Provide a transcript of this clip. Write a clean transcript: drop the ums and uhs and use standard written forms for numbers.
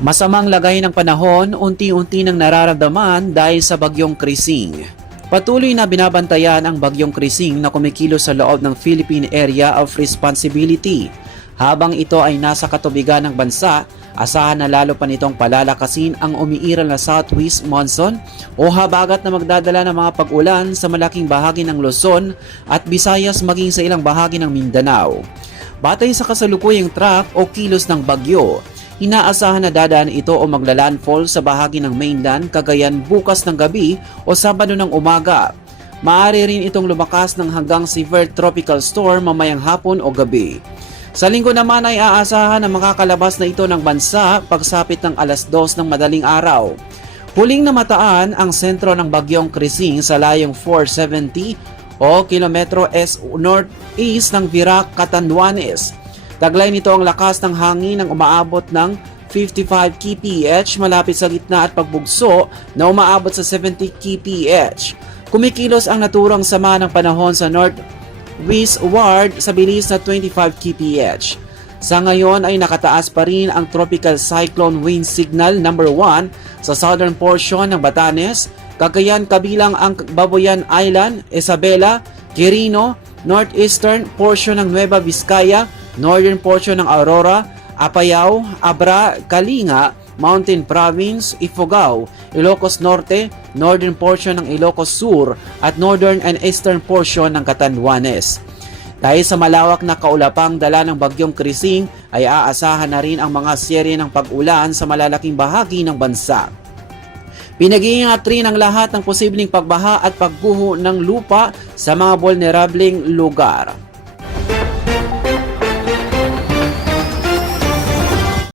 Masamang lagay ng panahon, unti-unti nang nararamdaman dahil sa bagyong Krising. Patuloy na binabantayan ang bagyong Krising na kumikilos sa loob ng Philippine Area of Responsibility. Habang ito ay nasa katubigan ng bansa, asahan na lalo pa nitong palalakasin ang umiiral na southwest monsoon o habagat na magdadala ng mga pag-ulan sa malaking bahagi ng Luzon at Visayas maging sa ilang bahagi ng Mindanao. Batay sa kasalukuyang track o kilos ng bagyo, inaasahan na dadaan ito o maglalandfall sa bahagi ng mainland Cagayan bukas ng gabi o Sabado ng umaga. Maaari rin itong lumakas ng hanggang severe tropical storm mamayang hapon o gabi. Sa linggo naman ay aasahan na makakalabas na ito ng bansa pagsapit ng alas 2 ng madaling araw. Huling namataan ang sentro ng bagyong Krising sa layong 470 o kilometro northeast ng Virac, Catanduanes. Taglay nito ang lakas ng hangin ng umaabot ng 55 kph malapit sa gitna at pagbugso na umaabot sa 70 kph. Kumikilos ang naturang sama ng panahon sa northwestward sa bilis na 25 kph. Sa ngayon ay nakataas pa rin ang Tropical Cyclone Wind Signal number 1 sa southern portion ng Batanes, Cagayan kabilang ang Babuyan Island, Isabela, Quirino, northeastern portion ng Nueva Vizcaya, northern portion ng Aurora, Apayao, Abra, Kalinga, Mountain Province, Ifugao, Ilocos Norte, northern portion ng Ilocos Sur at northern and eastern portion ng Catanduanes. Dahil sa malawak na kaulapang dala ng bagyong Krising ay aasahan na rin ang mga serye ng pag-ulan sa malalaking bahagi ng bansa. Pinag-iingat rin ang lahat ng posibleng pagbaha at pagguho ng lupa sa mga vulnerableng lugar.